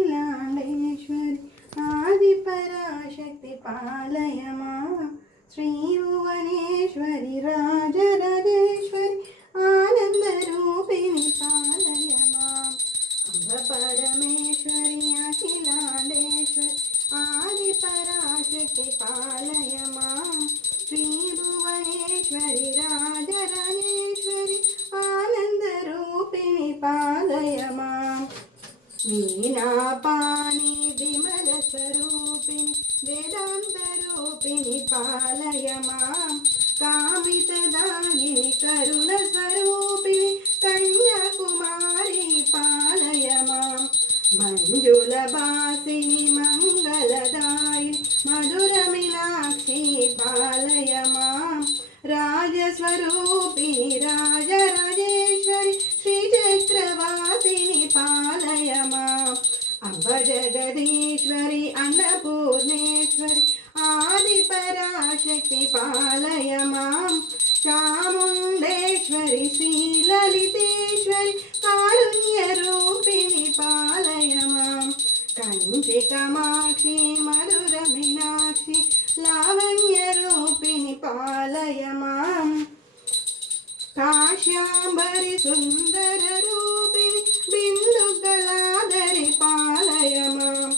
अखिलांडेश्वरी आदिपराशक्ति पालय मां श्रीभुवनेश्वरी राजराजेश्वरी आनंदरूपिणी पालय मां अम्ब परमेश्वरी अखिलांडेश्वरी आदिपराशक्ति पालय मां श्रीभुवनेश्वरी राजराजेश्वरी आनंदरूपिणी पालय मां वीणापाणि विमलस्वरूपिणि वेदान्तरूपिणि पालय मां कामितदायिनि करुणस्वरूपिणि कन्याकुमारी पालय मां मञ्जुलवासिनि मङ्गलदायिनि मधुरमीनाक्षी पालय मां राजस्वरूपिणि राजराजेश्वरि श्रीचक्रवासिनि पालय मां अम्ब जगदीश्वरि अन्नपूर्णेश्वरि आदिपराशक्ति पालय मां चामुण्डेश्वरि श्रीललितेश्वरि कारुण्यरूपिणि पालय मां कञ्चिकमाक्षि मधुरमीनाक्षि लावण्यरूपिणि पालय मां काश्याम्बरि सुन्दररूपिणि बिन्दुगलाधरि पालय मां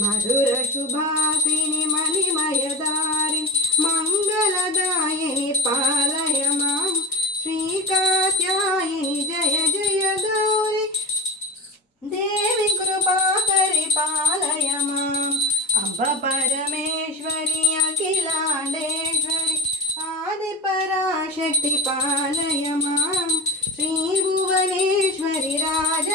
मधुरशुभासिनि मणिमयदारिणि मङ्गलदायिनि पालय मां श्रीकात्यायिनि जय जय गौरि देवी कृपाकरि पालय मां अम्ब परमेश्वरि अखिलांडेश्वरि आदिपराशक्ति पालय मां श्रीभुवनेश्वरि राज